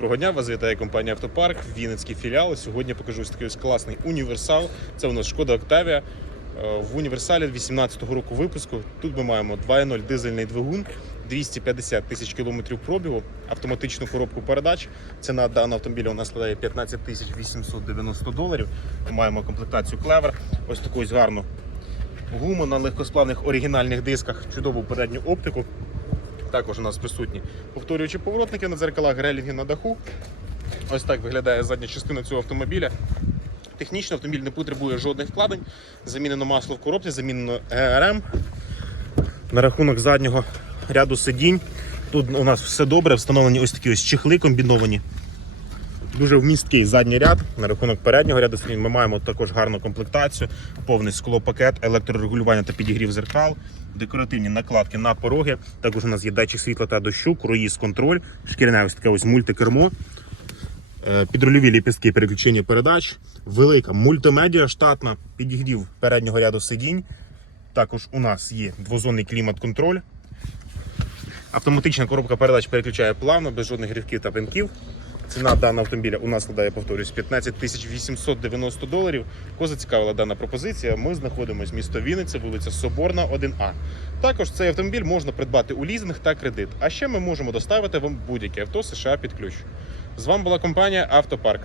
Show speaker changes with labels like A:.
A: Доброго дня, вас вітає компанія Автопарк, Вінницький філіал. Сьогодні покажу ось такий ось класний універсал. Це у нас Шкода Октавія. Е, В універсалі 18-го року випуску. Тут ми маємо 2.0 дизельний двигун, 250 тисяч кілометрів пробігу, автоматичну коробку передач. Ціна даного автомобіля у нас складає 15 тисяч 890 доларів. Ми маємо комплектацію клевер, ось таку ось гарну гуму на легкосплавних оригінальних дисках, чудову передню оптику. Також у нас присутні повторюючі поворотники на дзеркалах, грелінги на даху. Ось так виглядає задня частина цього автомобіля. Технічно автомобіль не потребує жодних вкладень. Замінено масло в коробці, замінено ГРМ. На рахунок заднього ряду сидінь. Тут у нас все добре, встановлені ось такі ось чехли комбіновані. Дуже вмісткий задній ряд. На рахунок переднього ряду сидінь ми маємо також гарну комплектацію, повний склопакет, електрорегулювання та підігрів зеркал, декоративні накладки на пороги. Також у нас є датчик світла та дощу, круїз контроль, шкіряне ось таке ось мультикермо, е, підрульові ліпістки переключення передач, велика мультимедіа штатна, підігрів переднього ряду сидінь. Також у нас є двозонний клімат-контроль. Автоматична коробка передач переключає плавно, без жодних грівків та пинків. Ціна даного автомобіля у нас складає, повторюсь, 15 тисяч 890 доларів. Кого зацікавила дана пропозиція? Ми знаходимося місто Вінниця, вулиця Соборна, 1А. Також цей автомобіль можна придбати у лізинг та кредит. А ще ми можемо доставити вам будь-яке авто США під ключ. З вами була компанія Автопарк.